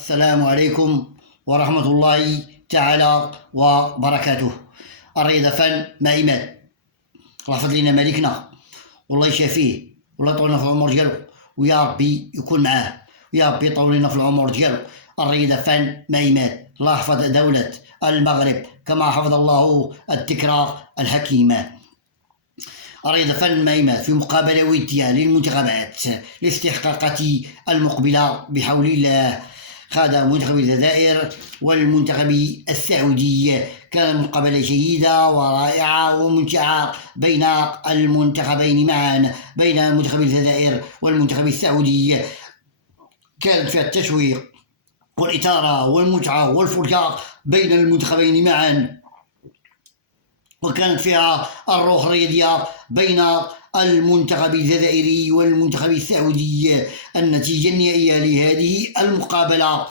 السلام عليكم ورحمة الله تعالى وبركاته. الرياضة فن مائمات، الله يحفظ لنا ملكنا والله يشافيه والله يطول لنا في العمر ديالو، ويا ربي يكون معاه، ويا ربي يطول لنا في العمر ديالو. الرياضة فن مائمات، الله يحفظ دولة المغرب كما حفظ الله الذكرى الحكيمة. الرياضة فن مائمات في مقابلة ودية للمنتخبات لاستحقاقات المقبلة بحول الله. خاض منتخب الجزائر والمنتخب السعودي، كانت مقابلة جيدة ورائعة وممتعة بين المنتخبين معا، بين منتخب الجزائر والمنتخب السعودي. كانت فيها التشويق والإثارة والمتعة والفرجة بين المنتخبين معا، وكانت فيها الروح الرياضية بين المنتخب الجزائري والمنتخب السعودي. النتيجة النهائية لهذه المقابلة: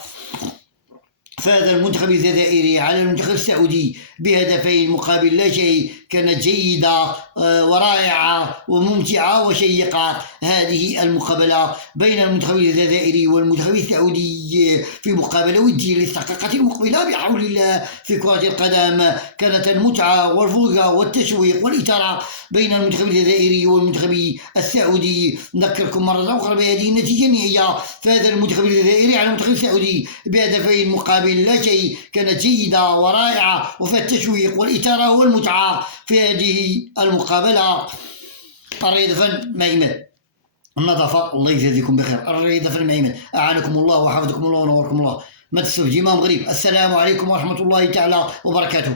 فاز المنتخب الجزائري على المنتخب السعودي بهدفين مقابل لا شيء. كانت جيدة ورائعة وممتعة وشيقة هذه المقابلة بين المنتخب الجزائري والمنتخب السعودي في مقابلة ودية لاستحقاقات المقبلة بحول الله في كرة القدم. كانت المتعة والفرجة والتشويق والإثارة بين المنتخب الجزائري والمنتخب السعودي. نذكركم مرة أخرى بهذه النتيجة النهائية: فاز المنتخب الجزائري على المنتخب السعودي بهدفين مقابل لا شيء. كانت جيدة ورائعة وفيها التشويق والإثارة والمتعة في هذه المقابلة. الرياضة فن مائمات، النظافة الله يجازيكم بخير. الرياضة فن مائمات، أعانكم الله وحفظكم الله ونوركم الله. ما تنسوا ديما مغرب. السلام عليكم ورحمة الله تعالى وبركاته.